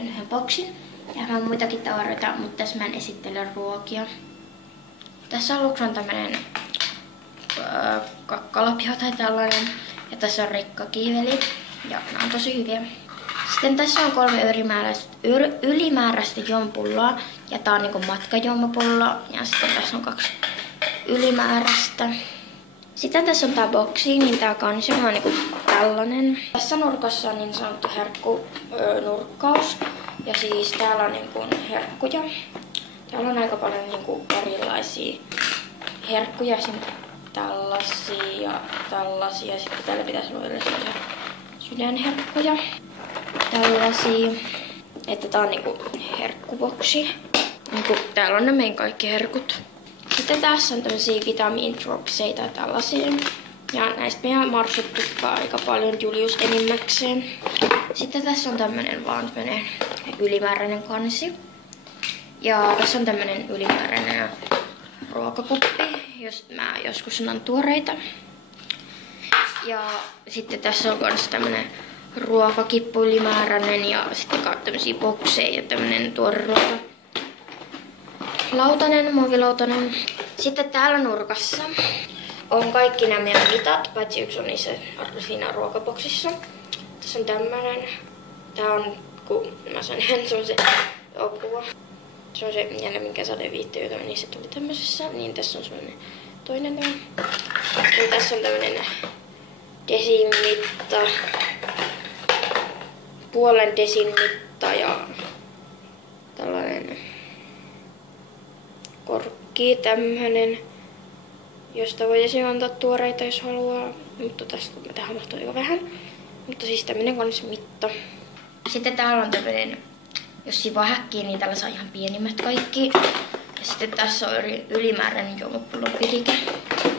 yhden boksin. Ja on muitakin tavaroita, mutta tässä mä en esittele ruokia. Tässä aluksi on tämmönen kakkalapio tai tällainen. Ja tässä on rikkakiiveli. Ja nämä on tosi hyviä. Sitten tässä on 3 ylimääräistä juomapulloa. Ja tää on niinku matkajuomapullo. Ja sitten tässä on 2 ylimääräistä. Sitten tässä on tää boksi, niin tää kansi on niinku tällainen. Tässä nurkassa on niin sanottu herkkunurkkaus. Ja siis täällä on niinku herkkuja. Täällä on aika paljon niinku erilaisia herkkuja. Sitten tällaisia ja tällaisia. Sitten täällä pitäisi olla sellaisia sydänherkkuja. Tällaisia. Että tää on niinku herkkuboksi. Niinku täällä on ne meidän kaikki herkut. Sitten tässä on tämmösiä vitamiinidropseita ja tällaisia. Ja näistä meidän marsut tuppaa aika paljon Julius enimmäkseen. Sitten tässä on tämmönen vaan tämmönen ylimääräinen kansi. Ja tässä on tämmönen ylimääräinen ruokakuppi, jos mä joskus annan tuoreita. Ja sitten tässä on myös tämmönen ruokakippu ylimääräinen ja sitten tämmösiä bokseja ja tämmönen tuore ruoka. Lautanen, muovilautanen. Sitten täällä nurkassa on kaikki nämä meidän mitat, paitsi yksi on niissä siinä ruokaboksissa. Tässä on tämmönen. Tää on, kun mä sain ihan semmosen apua. Se on se jännä, minkä sadeviitti, jota niissä tuli tämmöisessä. Niin tässä on semmonen toinen tämä. Ja tässä on tämmönen desimitta. Puolen desin mitta ja tällainen korkki tämmönen, josta voisi antaa tuoreita jos haluaa, mutta tästä tähän mahtuu aika vähän. Mutta siis tämmönen mitta. Sitten täällä on tämmönen, jos sivaa häkkiä, niin täällä saa ihan pienimmät kaikki. Ja sitten tässä on ylimääräinen juomapullon pidike.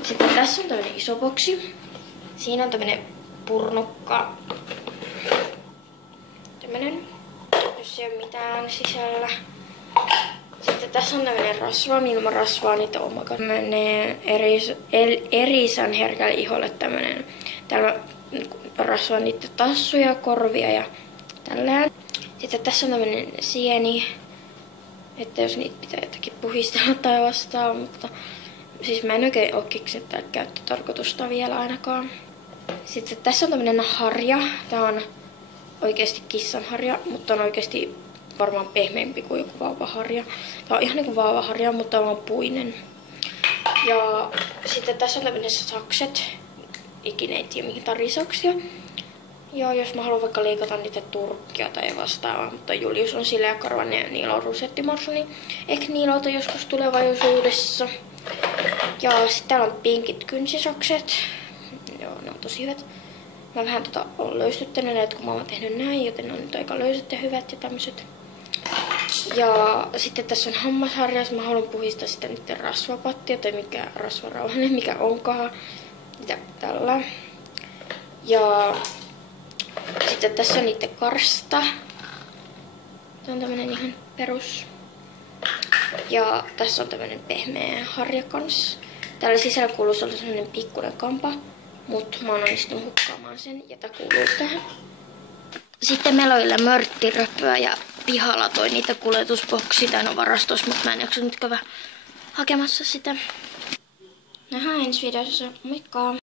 Sitten tässä on tämmönen iso boksi. Siinä on tämmönen purnukka. Tämmönen, jos ei ole mitään sisällä. Sitten tässä on tämmönen rasva, ilman rasvaa, niitä on tämmönen erisän herkälle iholle tämmönen. Täällä rasvaa niitä tassuja, korvia ja tällään. Sitten tässä on tämmönen sieni, että jos niitä pitää jotakin puhistella tai vastaan, mutta siis mä en oikein oo keksinyt täältä käyttötarkoitusta vielä ainakaan. Sitten tässä on tämmönen harja. Tää on oikeesti kissanharja, mutta on oikeesti varmaan pehmeämpi kuin joku vauvaharja. Tää on ihan niinku vauvaharja, mutta on vaan puinen. Ja sitten tässä on tämmönen sakset. Ikinä ei tiedä mikä tarisaksia. Ja jos mä haluan vaikka leikata niitä turkkia tai vastaavaa, mutta Julius on sillä ja karvanen ja niillä on rusettimarsu, niin ehkä niillä on joskus tulevaisuudessa. Ja sitten täällä on pinkit kynsisakset. Joo, ne on tosi hyvät. Mä vähän oon löystyttänyt näitä, kun mä oon tehnyt näin, joten ne on nyt aika löysät ja hyvät ja tämmöset. Ja sitten tässä on hammasharja, jos mä haluan puhistaa sitä niiden rasvapattia tai mikä rasvarauhanen, mikä onkaan. Mitä tällä. Ja sitten tässä on niiden karsta. Tämä on tämmönen ihan perus. Ja tässä on tämmönen pehmeä harja kans. Täällä sisällä kuuluisi olla semmonen pikkuinen kampa. Mut mä oon onnistunut hukkaamaan sen ja tää kuuluu tähän. Sitten meillä on mörttiröppöä ja pihalla toi niitä kuljetusboksia. Tää on varastossa, mutta mä en jaksa nyt käydä hakemassa sitä. Nähdään ensi videossa. Moikka!